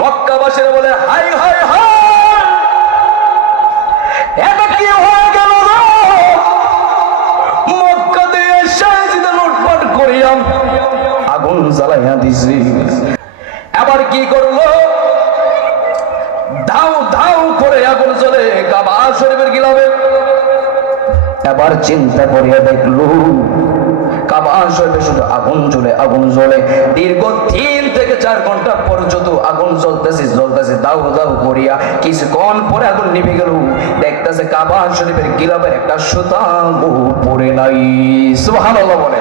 মক্কাবাসীরা বলে, হাই হাই হাই! এটা কি হয়ে গেল? মক্কাতে এসে লুটপাট করিয়াম, আগুন জ্বালাইয়া দিছি। এবার কি করল? ধাউ ধাউ করে আগুন জ্বলে কাবা শরীফের গিলাবে এবার চিন্তা করিয়া দেখল শুধু আগুন জ্বলে আগুন জ্বলে। দীর্ঘ তিন থেকে চার ঘণ্টা পর্যন্ত আগুন জ্বলতেছে জ্বলতেছে, দাউ দাউ করিয়া কিছুক্ষণ পরে আগুন নিভে গেল। দেখতেছে কাবা শরীফের গিলাবের একটা সুতা পড়ে নাই। সুবহানাল্লাহ বলে।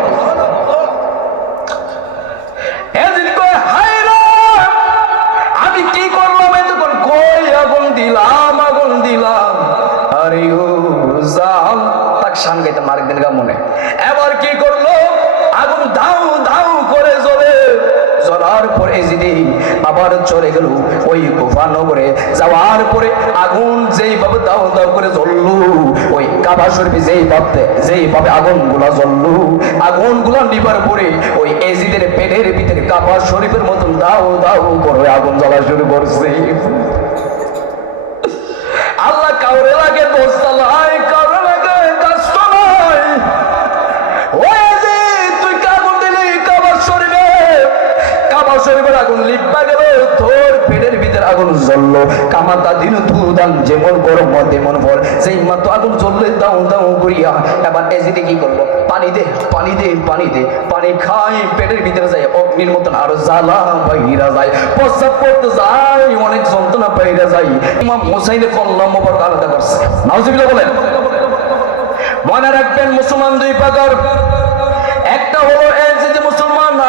আবার চলে গেল। ওই কুফা নগরে যাওয়ার পরে আগুন যেইভাবে দাও দাও করে জ্বলল, ওই কাবা শরীফে যেই ভাবতে, যেই ভাবে আগুনগুলা জ্বলল আগুনগুলা নিবার পরে ওই এজিদের পেটের ভিতরে কাবা শরীফের মতন দাও দাও করে আগুন জ্বলা শুরু করছে। আগুন জ্বললো কামাতা দিন তুদান যেমন গরম তেমন ফল সেই মাত্র আগুন জ্বললে করিয়া, এবার কি করল? পানি দে পানি দে পানি দে, পানি পেটের ভিতরে যায়, অগ্নির মতন আরও জ্বালা যায়। করতে যায়, অনেক যন্ত্রণা যায়। ইমাম আলাদা করছে। বলেন। মনে রাখবেন, মুসলমান দুই প্রকার। একটা হলো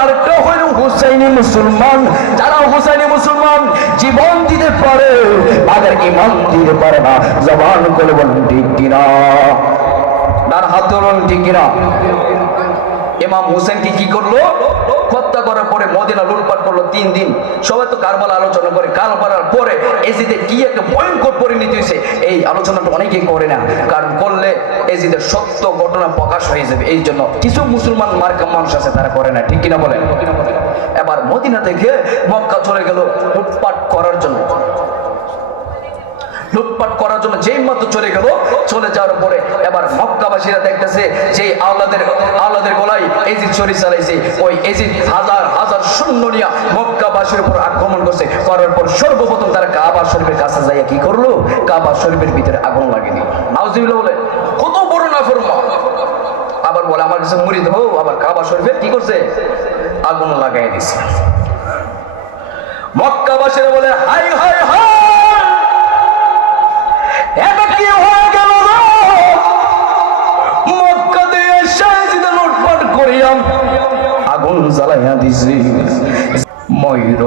এলসিজি হইল হুসাইনি মুসলমান, যারা হুসাইনি মুসলমান জীবন দিতে পারে তাদের ইমান দিতে পারে না। জবান করে বলেন, ঠিক কিনা? তার হাত ধরুন, ঠিক কিনা? ইমাম হুসেনকে কি করল? হত্যা করার পরে মদিনা লুটপাট করল তিন দিন। সবাই তো কারবালা আলোচনা করে, কারবালার পরে এজিদের কি একটা ভয়ঙ্কর পরিণতি হয়েছে, এই আলোচনাটা অনেকেই করে না। কারণ করলে এজিদের সত্য ঘটনা প্রকাশ হয়ে যাবে, এই জন্য কিছু মুসলমান মার্কা মানুষ আছে, তারা করে না, ঠিক কিনা বলেন? এবার মদিনা থেকে মক্কা চলে গেল লুটপাট করার জন্য। লুটপাট করার জন্য যেই মাত্র চলে গেল, চলে যাওয়ার পরে এবার মক্কাবাসীরা দেখতেছে যে আওলাদের আওলাদের গলায় এজিদ শরীর চালাইছে। ওই এজিদ হাজার হাজার শূন্য নিয়া মক্কাবাসীর উপর আক্রমণ করছে। করার পর সর্বপ্রথম তারা কাবা শরীফের কাছে যাইয়া কি করল? কাবা শরীফের ভিতরে আগুন দিল। নাউজিবিল্লাহ বলে, কত বড় না ফরমা আবার বলে, আমার কাছে মুড়ি দেবো আবার কাবা শরীফের কি করছে? আগুন লাগাই দিছে। মক্কাবাসীরা বলে, হাই হাই হাই আগুন জ্বালাইয়া দিছি ময়ূর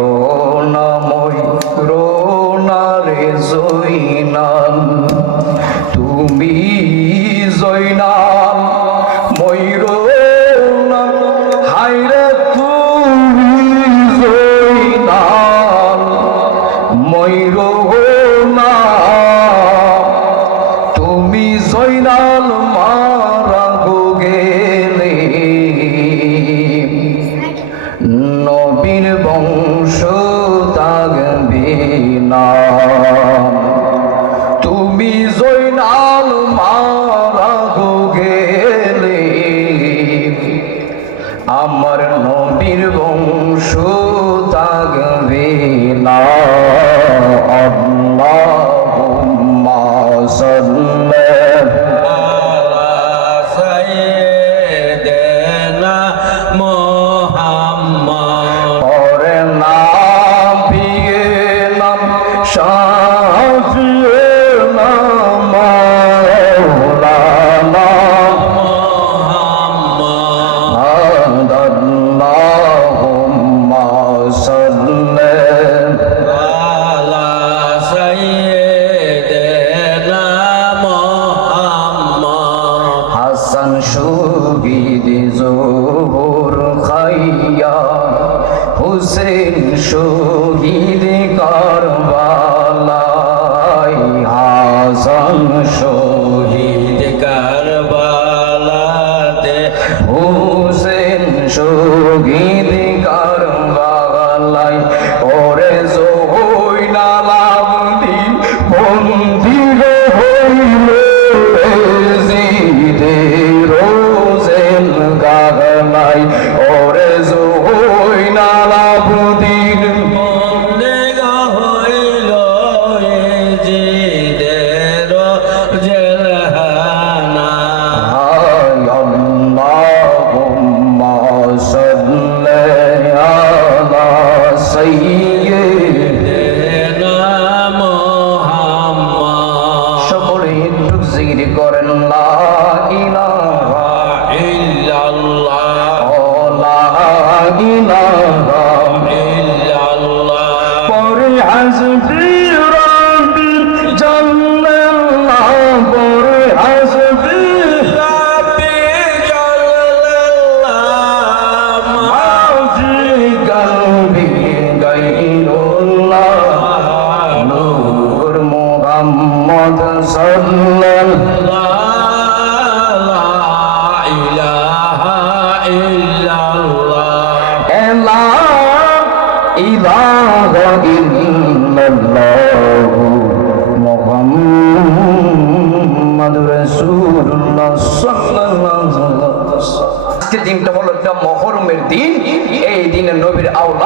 গাইরুল্লাহ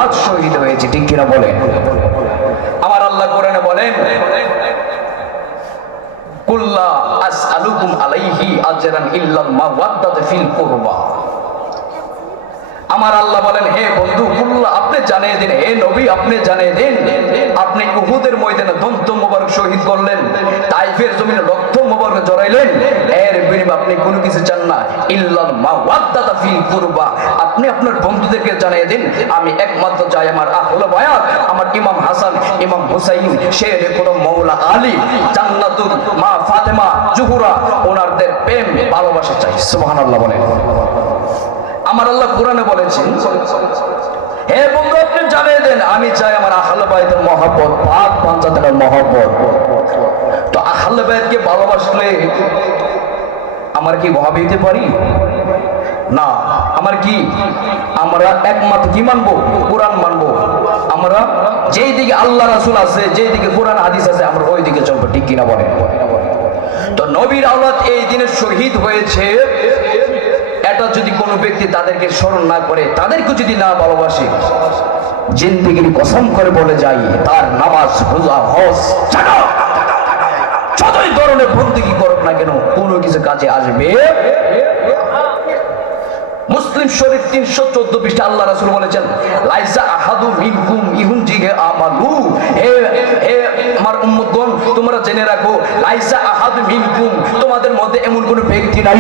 নবীর শহীদ হয়েছে, ঠিক কিনা বলেন? আমার আল্লাহ কোরআনে বলেন আমার আল্লাহ বলেন, হে বন্ধু আপনি জানিয়ে দিন, হে নবী, আপনি জানিয়ে দিন, আপনি উহুদের ময়দানে দন্ত মোবারক শহীদ করলেন তাইফের জমিনে রক্ত মোবারক জড়াইলেন, এর বিনিময়ে আপনি কোনো কিছু চান না। ইল্লাল মাওয়াদ্দাতা ফিল কুরবা। আপনি আপনার বন্ধুদেরকে জানিয়ে দিন, আমি একমাত্র চাই আমার আহলে বায়াত। আমার ইমাম হাসান, ইমাম হুসাইন শেরে কোনো মৌলা আলী। জান্নাতুল মা ফাতেমা জুহুরা, ওনারদের প্রেম, ভালোবাসা চাই। সুবহানাল্লাহ বলেন। আমার আল্লাহ কোরআনে বলেছেন হে বন্ধু, আপনি জানিয়ে দেন, আমি চাই আমার আহলে বাইতের মহব্বত পাক পঞ্চায়েতের মহব্বত। তো আহলে বাইতকে ভালোবাসলে আমার কি ভাব হইতে পারি? না, আমার কি? আমরা একমাত্র কি মানবো? কোরআন মানবো। আমরা যেই দিকে আল্লাহ রাসূল আছে, যেই দিকে কোরআন, হাদিস আছে, আমরা ওই দিকে চলবো, ঠিক কিনা বলেন? তো নবীর আওলাদ এই দিনে শহীদ হয়েছে। যদি কোনো ব্যক্তি তাদেরকে স্মরণ না করে, তাদেরকে যদি না ভালোবাসে, জিন্দিগির কসম করে বলে যাই, তার নামাজ, রোজা, হজ যতই ধরনের বন্দুকি করুক না কেন, কোনো কিছু কাজে আসবে মুসলিম শরীফ তিনশো চোদ্দ পৃষ্ঠা আল্লাহ রাসুল বলেছেন আহাদু মিনকুম ইহুন জিগে হে হে আমার তোমরা জেনে রাখো মিনকুম, তোমাদের মধ্যে এমন কোন ব্যক্তি নাই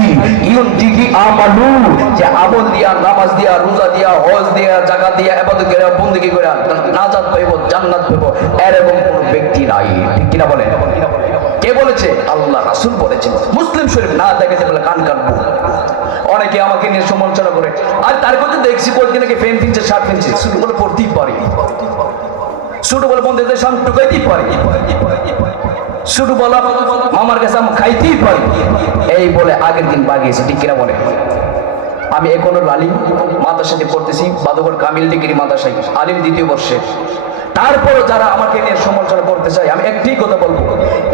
ইহুন জিগি যে আমল দিয়া, নামাজ দিয়া, রোজা দিয়া, হজ দিয়া, জাকাত দিয়া করে করে পাইব, জান্নাত পাইব এরকম কোন ব্যক্তি নাই। কিনা কে বলেছে? আল্লাহ রাসূল বলেছেন। মুসলিম শরীফ না দেখাতে বলে কান কাটবো। অনেকে আমাকে নিয়ে সমালোচনা করে। আর তার কথা দেখছি বলতে নাকি ফ্যান কিনছে শার্ট কিনছে শুধু বলে পড়তেই পারি। বলে বন্ধুদের সামনে ঢুকাইতেই পারি। বলা মামার কাছে আমি খাইতেই পারি। এই বলে আগের দিন বাগিয়েছে, ঠিক কিনা বলে? আমি এখনও লালিম, মাদ্রাসাতে পড়তেছি বাদগর কামিল ডিগ্রি মাদ্রাসায়, আলিম দ্বিতীয় বর্ষে। তারপরও যারা আমাকে নিয়ে সমালোচনা করতে চায়, আমি একটি কথা বলব।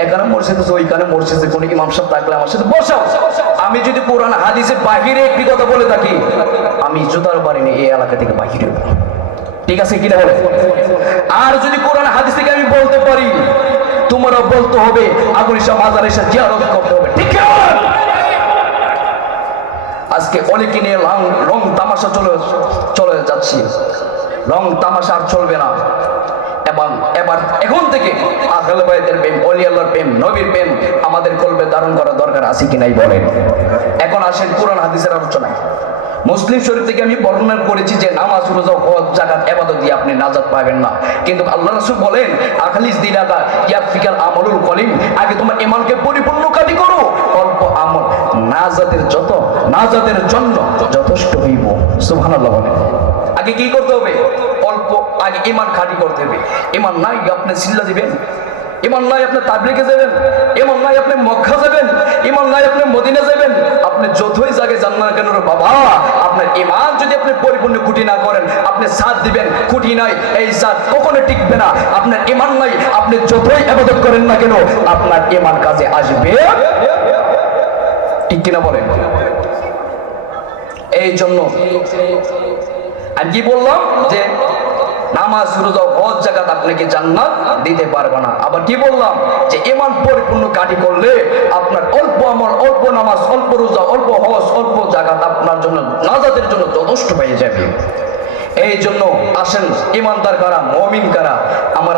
এখানে মসজিদ আছে, ওইখানে মসজিদে কোনো ইমাম সাহেব থাকলে আমার সাথে বসাও। আমি যদি কোরআন হাদিসের বাহিরে একটি কথা বলে থাকি, আমি জুতার বাড়ি এই এলাকা থেকে বাহিরে ঠিক আছে কিনা বলে আর যদি কোরআন, হাদিস থেকে আমি বলতে পারি, তোমারও বলতে হবে, আগুন শাহ মাজার এসে জিয়ারত করতে হবে। ঠিক আজকে অনেকে নিয়ে রং তামাশা চলে চলে যাচ্ছি। রং তামাশা চলবে না। এবং এবার এখন থেকে আহলে বাইতের প্রেম অলি আল্লাহর প্রেম, নবীর প্রেম আমাদের কলবে ধারণ করা দরকার আছে কি নাই বলেন। এখন আসেন কোরআন হাদিসের আলোচনায়। মুসলিম শরীফ থেকে আমি বর্ণনা করেছি যে নামাজ, রোজা, হজ জাকাত এবাদত দিয়ে আপনি নাজাত পাবেন না। কিন্তু আল্লাহ রাসূল বলেন, আখালিস দিনাকা ইয়াফিকাল আমলুল কলিম। আগে তোমার ইমানকে পরিপূর্ণ কাটি করো। অল্প আমল, নাজাতের যত, নাজাতের জন্য যথেষ্ট হইব। সুবহানাল্লাহ বলেন। আগে কি করতে হবে? অল্প আগে ইমান খাঁটি করতে হবে। ইমান নাই, আপনি সিল্লা দিবেন। ইমান নাই, আপনি তাবলিগে যাবেন। ইমান নাই, আপনি মক্কা যাবেন। ইমান নাই, আপনি মদিনা যাবেন। আপনি যতই জায়গায় যান না কেন বাবা, আপনার ইমান যদি আপনি পরিপূর্ণ খুঁটি না করেন, আপনি সাথ দিবেন, খুঁটি নাই, এই সাথ কখনো টিকবে না। আপনার ইমান নাই, আপনি যতই আবাদত করেন না কেন, আপনার ইমান কাজে আসবে। ঠিক কিনা বলেন? এই জন্য আমি কি বললাম যে নামাজ, রোজা, হজ জাকাত আপনাকে জান্নাত দিতে পারবে না? আবার কি বললাম যে ইমান পরিপূর্ণ কাটি করলে আপনার অল্প আমল, অল্প নামাজ, অল্প রোজা, অল্প হজ, অল্প জাকাত আপনার জন্য নাজাতের জন্য যথেষ্ট হয়ে যাবে। এই জন্য আসেন ইমানদার কারা, মমিন কারা, আমার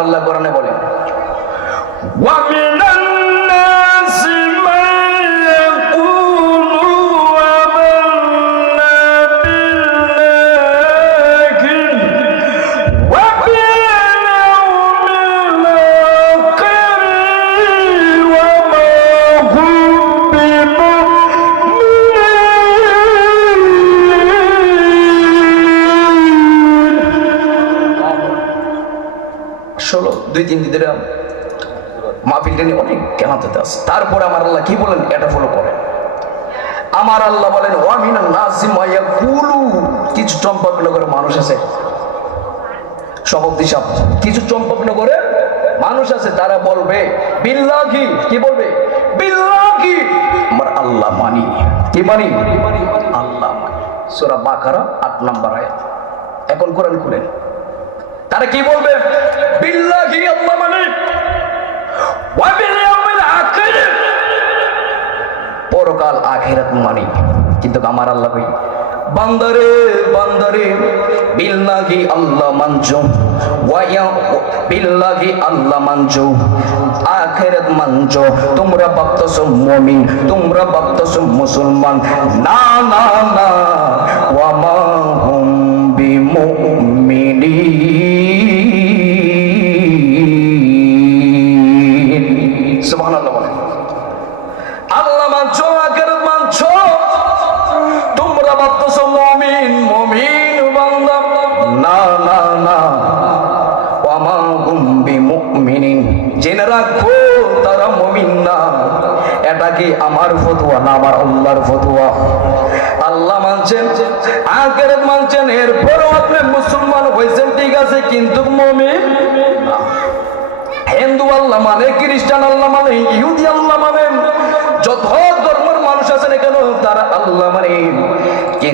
কেনাতে আছে। তারপরে আমার আল্লাহ কি বলেন? এটা ফলো আমার আল্লাহ বলেন কিছু মানুষ আছে। কিছু মানুষ আছে, তারা বলবে কি বলবে? বিল্লাহি। আমার আল্লাহ মানি। কি মানি? আল্লাহ মানি। এখন কোরআন খুলেন। তারা কি বলবে? আল্লাহ মানে? পরকাল আখিরাত মানি। কিন্তু আমার আল্লাহ কই, বান্দারে বান্দারে, বিল্লাহি আল্লাহ মানজো ওয়া বিল্লাহি আল্লাহ মানজো, আখিরাত মানজো। তোমরা ভাবতেছো মুমিন, তোমরা ভাবতেছো মুসলমান। না না না, ওয়া মা হুম বিমুমিনিন।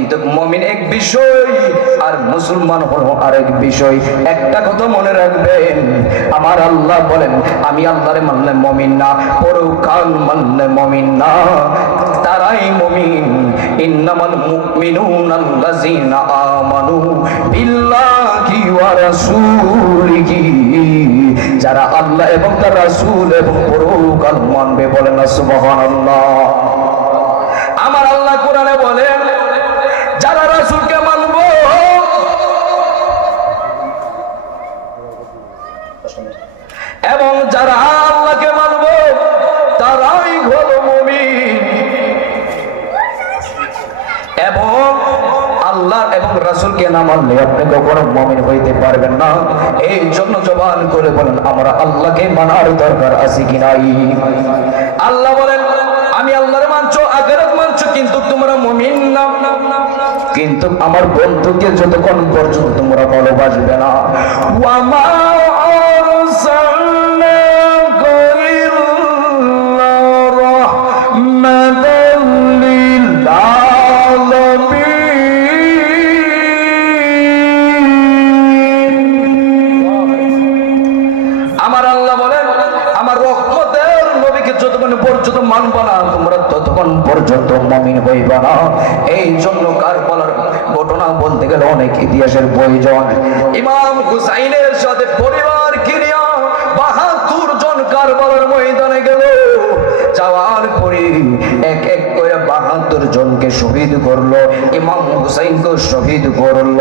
কিন্তু মমিন এক বিষয় আর মুসলমান হলো আরেক বিষয়। একটা কথা মনে রাখবেন, আমার আল্লাহ বলেন, আমি আল্লাহরে মানলে মমিন না, পরকাল মানলে মমিন না, তারাই মমিন। ইন্নামাল মুমিনুন আল্লাযিনা আমানু বিল্লাহি ওয়া রাসূলিহি। যারা আল্লাহ এবং তার রাসূল এবং পরকাল মানবে বলেন সুবহানাল্লাহ। আমার আল্লাহ কোরআনে বলেন এবং যারা আল্লাহকে মানবো, তারাই হলো মুমিন। এবং আল্লাহ এবং রাসূলকে না মানলে আপনি কখনো মুমিন হইতে পারবেন না। এই জন্য জবান করে বলেন, আমরা আল্লাহকে মানার দরকার আছে কি নাই? আল্লাহ বলেন, আমি আল্লাহর মানছো, আখেরাত মানছো, কিন্তু তোমরা মুমিন না। কিন্তু আমার বন্ধুকে যতক্ষণ পর্যন্ত তোমরা ভালোবাসবে না। ওয়ামা আরসালনাকা আমার পর্যন্ত তোমরা পর্যন্ত এই জন্য কারবালার ঘটনা বলতে গেলে অনেক ইতিহাসের প্রয়োজন। ইমাম হুসাইনের সাথে করল, ইমাম হুসাইনকে শহীদ করল।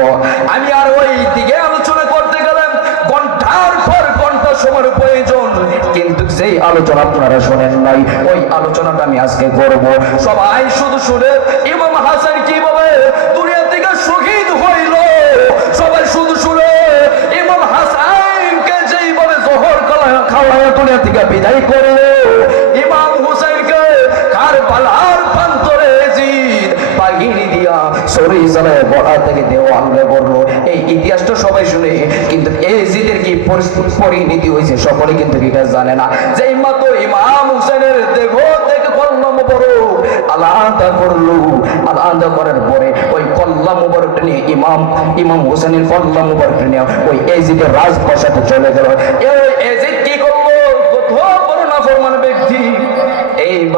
আমি আর ওই দিকে আলোচনা করতে গেলাম, ঘণ্টার পর ঘণ্টা সময়ের প্রয়োজন। কিন্তু যেই আলোচনা আপনারা শোনেন নাই, ওই আলোচনাটা আমি আজকে করব। সবাই শুধু শুনে, ইমাম হাসান কীভাবে দুনিয়া থেকে শহীদ হইল। সবাই শুধু শুনে, ইমাম হাসানকে যেইভাবে জহর খাওয়া দুনিয়া থেকে করে ইসরায়েল থেকে করল এই ইতিহাসটা সবাই শুনে, কিন্তু কি পরিণতি হয়েছে সকলে কিন্তু এটা জানে না। মাত্র ইমাম হুসেনের আলাদা করল। আলাদা করার পরে ওই মুবারকটা নিয়ে ইমাম ইমাম হোসেনের কল্লা মুবারকটা নিয়ে ওই এজিদের চলে গেল। এই এজিদ কি করল?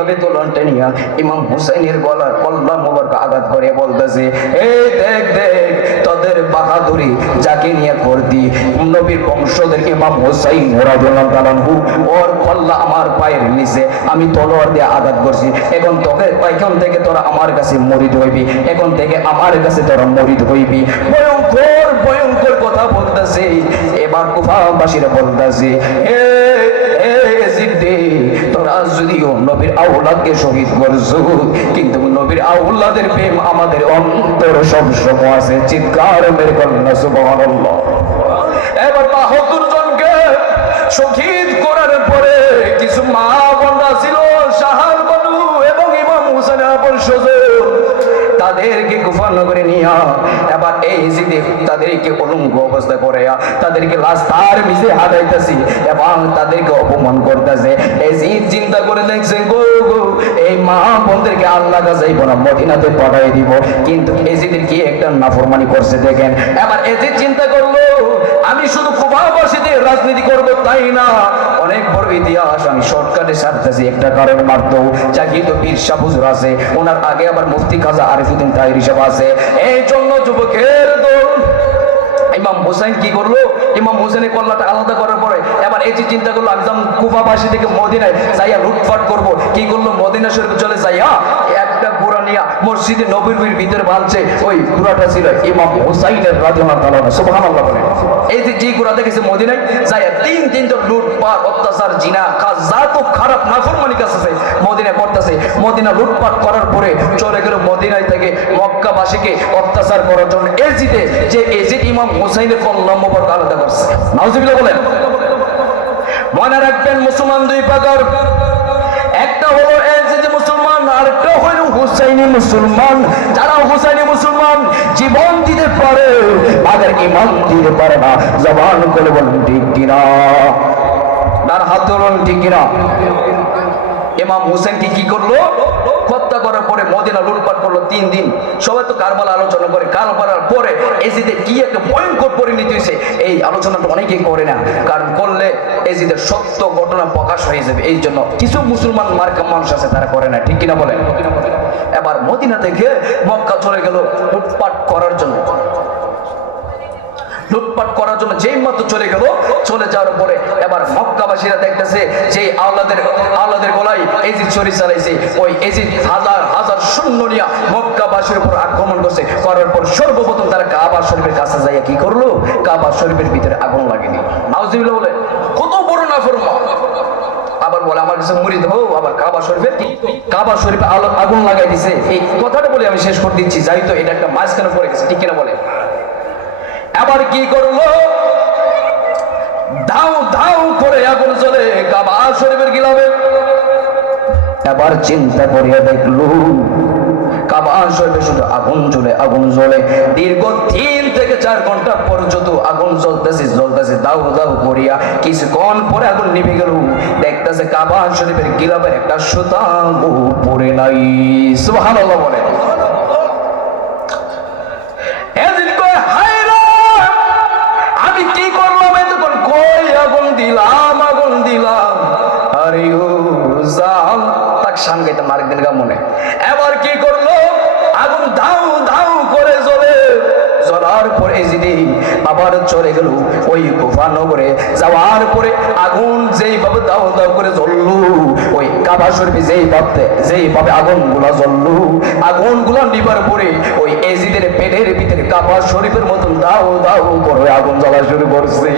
এইভাবে তোলনটা নিয়ে ইমাম হুসাইনের গলার কল্লা মুবারক আঘাত করে বলতেছে এই দেখ দেখ তোদের বাহাদুরি যাকে নিয়ে করতি নবীর বংশদের ইমাম হুসাইন তাআলা আনহু, ওর কল্লা আমার পায়ের নিচে আমি তলোয়ার দিয়ে আঘাত করছি। এখন তোকে এখন থেকে তোরা আমার কাছে মরিদ হইবি এখন থেকে আমার কাছে তোরা মরিদ হইবি। ভয়ঙ্কর ভয়ঙ্কর কথা বলতেছে। এবার কুফাবাসীরা বলতেছে হে নবীর আউলাদকে শহীদ করছ। কিন্তু নবীর আউলাদের প্রেম আমাদের অন্তর সব সময় আছে। চিৎকার মেরে কন্যা সুবহানাল্লাহ। এবার বাহাত্তর জনকে শহীদ করার পরে কিছু মা বোনরা ছিল সাহার বানু এবং ইমাম হুসেন আপন সজল তাদেরকে কুফানগরে নিয়া তাদেরকে অলঙ্গ অবস্থা করে তাদেরকে লাশ তার মিশে এবং তাদেরকে অপমান করতেছে। চিন্তা করে দেখছে, গো গো, এই আল্লাহ মদিনাতে পাঠাই দিব। কিন্তু এজিদের কি একটা নাফরমানি করছে দেখেন। এবার এজিদ চিন্তা করল, আমি শুধু কুবাবাসীদের রাজনীতি করব, তাই না? অনেক বড় ইতিহাস, আমি শর্টকাটে সারতেছি, একটা কারণ মাত্র চাকরি তো পীর শাহ আছে, ওনার আগে আবার মুফতি খাজা আরিফুদ্দিন তাহির হিসাব আছে। এই জন্য যুবকের দল, ইমাম হোসেন কি করল? ইমাম হোসেনের আলাদা করার পরে এবার এই যে চিন্তা করল একদম কুফাবাসী থেকে মদিনায় যাইয়া কি করল? মদিনা শরীফ চলে যাইয়া মসজিদে নবীর ভিতরে ওই ঘোড়াটা ছিল ইমাম রাদিয়াল্লাহু তাআলা সুবহানাল্লাহ বলে। এই যে যে ঘোড়া দেখেছে তিন তিন অত্যাচার, জিনা যা তো খারাপ মদিনায় করতেছে। মদিনা লুটপাট করার পরে চলে গেল মদিনায় থেকে মক্কাবাসীকে অত্যাচার করার জন্য এজিদে, যে এজিদ ইমাম হোসাইনের কল্লা মোবারক আলাদা করছে। বলেন। মনে রাখবেন, মুসলমান দুই প্রকার। একটা হলো আরেকটা হইল হুসাইনি মুসলমান, যারা হুসাইনি মুসলমান জীবন দিতে পারে তাদের ইমান দিতে পারে না। জবান করে বলুন, ঠিক কিনা? তার হাত ধরুন ঠিক কিনা? ইমাম হুসেন কি করল? মদিনা লুটপাট করল তিন দিন। সবাই তো কারবালা আলোচনা করে কারবালার পরে এজিদে কি একটা ভয়ঙ্কর পরিণতি হয়েছে, এই আলোচনাটা অনেকেই করে না। কারণ করলে এজিদের সত্য ঘটনা প্রকাশ হয়ে যাবে, এই জন্য কিছু মুসলমান মার্কা মানুষ আছে, তারা করে না। ঠিক কিনা বলেন? এবার মদিনা থেকে মক্কা চলে গেল লুটপাট করার জন্য। লুটপাট করার জন্য যেই মাত্র চলে গেল, চলে যাওয়ার পরে এবার মক্কাবাসীরা দেখতেছে যে আওলাদের আওলাদের গলায় এজিদ শরীর চালাইছে। ওই এজিদ হাজার হাজার শূন্য নিয়া মক্কাবাসীর উপর আক্রমণ করছে। করার পর সর্বপ্রথম তারা কাবা শরীফের কাছে যাইয়া কি করল? কাবা শরীফের ভিতরে আগুন লাগেনি নাউজিবিল্লাহ বলে, কত বড় না ফরমা আবার বলে, আমার কাছে মুড়ি দেবো আবার কাবা শরীফে কাবা শরীফে আগুন লাগাই দিছে। এই কথাটা বলে আমি শেষ করে দিচ্ছি। যাই তো, এটা একটা মাঝখানে পড়ে গেছে। ঠিক কিনা বলে? আবার কি করল? দাও দাও করে আগুন জ্বলে কাবা শরীফের গিলাবে। এবার চিন্তা করিয়া দেখল পরে আগুন নিভে গেল। দেখতেছে কাবা শরীফের গিলাবের একটা সুতা পড়ে নাই। সুবহানাল্লাহ বলে। দিলাম, আগুন দিলাম। আরে ও জাম তাক শান গাইতাম আরেকদিন গা মনে। এবার কি করল? আগুন ধাউ ধাউ করে জ্বলে। জ্বলার পরে যদি আবার চলে গেল ওই কুফা নগরে, যাওয়ার পরে আগুন যেইভাবে দাও দাও করে জ্বললো, ওই কাবা শরীফে যেই ভাবতে যেই ভাবে আগুনগুলা জ্বললো আগুনগুলা নিবার পরে ওই এজিদের পেটের ভিতরে কাবা শরীফের মতন দাও দাও করে আগুন জ্বলা শুরু করছে।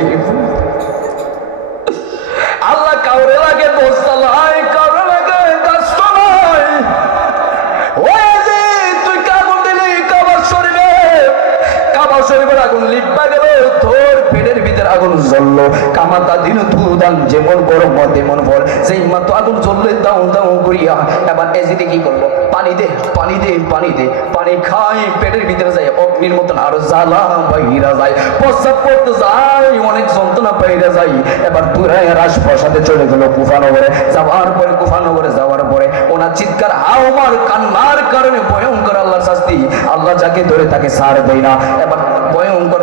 চলে গেল কুফানগরে। যাওয়ার পরে, কুফানগরে যাওয়ার পরে ওনার চিৎকার, হাওমার কান্নার কারণে ভয়ঙ্কর আল্লাহর শাস্তি। আল্লাহ যাকে ধরে তাকে সার দেয় না। এবার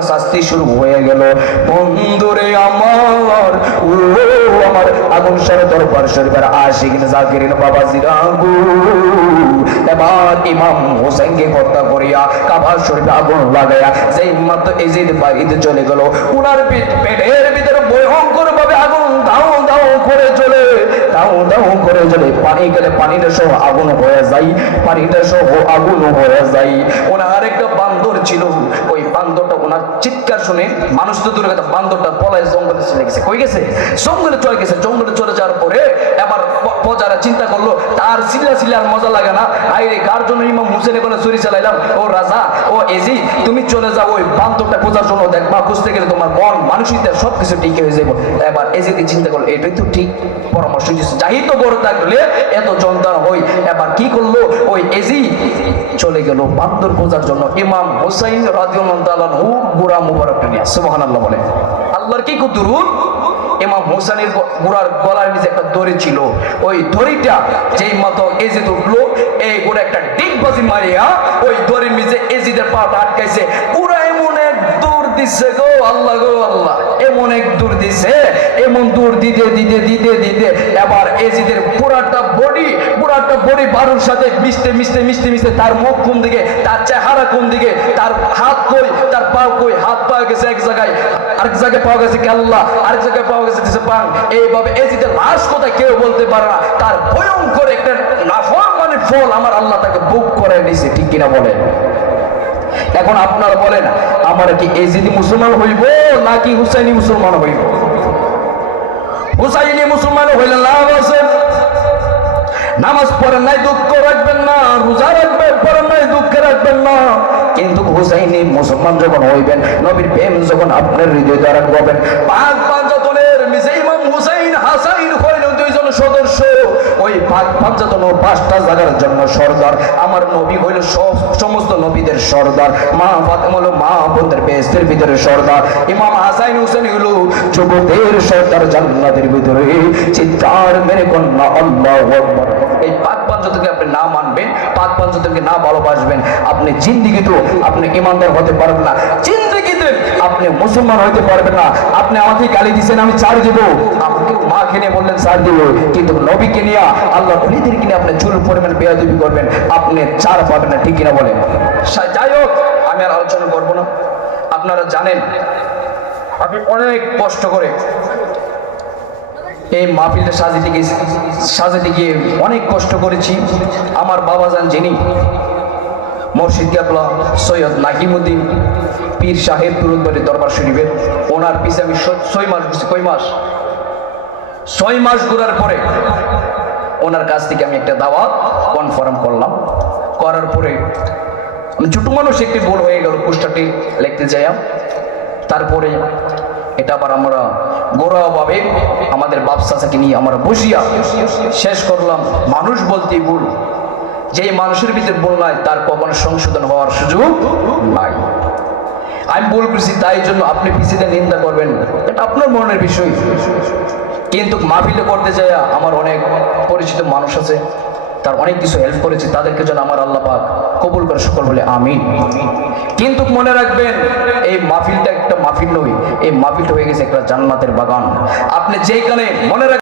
শাস্তি শুরু হয়ে গেল। বন্ধুরে আমার, ও আমার আগুন সারে দরবার শরীফের আশিকিন জাকিরিন বাবা জিরাগু এবার ইমাম হোসেনকে হত্যা করিয়া কাবার শরীফে আগুন লাগাইয়া যেই মাত্র এজিদ বাড়িতে চলে গেল, উনার পেটের ভিতরে ভয়ঙ্কর ভাবে আগুন দাও দাও করে চলে দাও দাও করে চলে পানি গেলে পানিটা সহ আগুন হয়ে যায়, পানিটা সহ আগুন হয়ে যায়। ওনার আরেকটা বান্দর ছিল, ওই বান্দরটা ওনার চিৎকার শুনে মানুষ তো দূরে বান্দরটা পলায় জঙ্গলে চলে গেছে। কই গেছে? জঙ্গলে চলে গেছে। জঙ্গলে চলে যাওয়ার পরে এবার প্রজারা চিন্তা করল, তার সিলা আর মজা লাগে না। আইরে, কার জন্য ইমাম হুসেনে কোনো চুরি চালাইলাম? ও রাজা, ও এজি, তুমি চলে যাও, ওই বান্দরটা খোঁজার জন্য দেখবা, খুঁজতে গেলে তোমার মন, মানসিকতা সব কিছু ঠিক হয়ে যাব এবার এজিতে চিন্তা করল, এটাই তো ঠিক, পরামর্শ দিচ্ছে যাই তো বড় থাকলে, এত যন্ত্রণা হই। এবার কি করল? ওই এজি চলে গেল বান্দর খোঁজার জন্য। ইমাম হোসাইন রাদিউল্লাহু বুড়া মুবারক নিয়ে সুবহানাল্লাহ বলে। আল্লাহর কি কুদরুত? ইমাম হোসেনের বুড়ার গলার নিচে একটা দড়ি ছিল। ওই দড়িটা যেই মতো এজিদ উঠল, এই গোড়া একটা ডিগবাজি মারিয়া ওই দড়ির নিচে এজিদের পাটা আটকাইছে। পুরা দিচ্ছে গো, আল্লাহ গো, আল্লাহ। এমন এক দূর দিছে, এমন দূর দিতে দিতে দিতে দিতে। এবার এজিদের পুরাটা বডি পুরাটা বডি বারুর সাথে মিশতে মিশতে মিশতে মিশতে তার মুখ কোন দিকে, তার চেহারা কোন দিকে, তার হাত কই, তার পা কই, হাত পা গেছে এক জায়গায়, আরেক জায়গায় পাওয়া গেছে কেল্লা আরেক জায়গায় পাওয়া গেছে দিছে পাং এইভাবে এজিদের লাশ কথা কেউ বলতে পারে না। তার ভয়ঙ্কর একটা নাফর মানে ফল আমার আল্লাহ তাকে বুক করে নিছে ঠিক কিনা বলেন? এখন আপনারা বলেন, আমার কি এজিদি মুসলমান হইব নাকি হুসাইনি মুসলমান হইব? হুসাইনি মুসলমান হইলে লাভ আছে। নামাজ পড়েন নাই, দুঃখ রাখবেন না, রোজা রাখবেন, পড়েন নাই, দুঃখ রাখবেন না। কিন্তু হুসাইনি মুসলমান যখন হইবেন, নবীর প্রেম যখন আপনার হৃদয় দ্বারা পাক পাঞ্জাতনের মিজে ইমাম হুসাইন হাসাইন হইল দুইজন সদস্য পাঁচটা জায়গার জন্য সর্দার। আমার নবী হইল সমস্ত নবীদের সর্দার। মা হলো মা বোনদের বেস্তের ভিতরে সর্দার। ইমাম হাসাইন হুসেন যুবকদের সর্দার জান্নাতের ভিতরে। চিৎকার মেরে কন্যা আল্লাহ এই পাঞ্চতকে আপনি না মানবেন পাঞ্চতকে না ভালোবাসবেন। আপনি আপনি ইমানদার হতে পারবেন না। জিন্দিগিতে আপনি মুসলমান হতে পারবেন না। আপনি আমাকে গালি দিচ্ছেন আমি চার দিব। আমাকে মা কিনে বললেন ছাড় দিব কিন্তু নবীকে নিয়ে আল্লাহ নবীদের কিনে আপনি চুল পরিমাণ বেয়াদবি করবেন, আপনি ছাড় পাবেন না ঠিক কিনা বলেন? যাই হোক, আমি আর আলোচনা করব না। আপনারা জানেন আমি অনেক কষ্ট করে এই মাহফিলটা সাজাতে গিয়ে সাজাতে গিয়ে অনেক কষ্ট করেছি। আমার বাবা যান যিনি, মসজিদ কাবলা সৈয়দ নাকিমুদ্দিন, পীর সাহেব তুরুদ্বারি দরবার শরীফের, ওনার পিছে আমি ছয় মাস কয় মাস ছয় মাস ঘোরার পরে ওনার কাছ থেকে আমি একটা দাওয়াত কনফার্ম করলাম। করার পরে আমি ছোট মানুষ, একটি ভুল হয়ে গেল, পোস্টারটি লিখতে যাইয়াম তারপরে এটা আবার আমরা গোড়াভাবে আমাদের বাপসাকে নিয়ে আমরা বসিয়া শেষ করলাম। মানুষ বলতেই ভুল। যেই মানুষের ভিতরে ভুল নাই, তার কখনো সংশোধন হওয়ার সুযোগ নাই। আমি ভুল করছি, তাই জন্য আপনি পিছিয়ে নিন্দা করবেন। এটা আপনার মনের বিষয়। কিন্তু মাহফিলে করতে যায় আমার অনেক পরিচিত মানুষ আছে, তার অনেক কিছু হেল্প করেছে, তাদেরকে যেন আমার আল্লাহ পাক কবুল করে সকল বলে আমিন। কিন্তু মনে রাখবেন, এই মাহফিলটা একটা মাহফিল নয়, এই মাহফিলটা হয়ে গেছে একটা জান্নাতের বাগান। আপনি যেইখানে মনে রাখ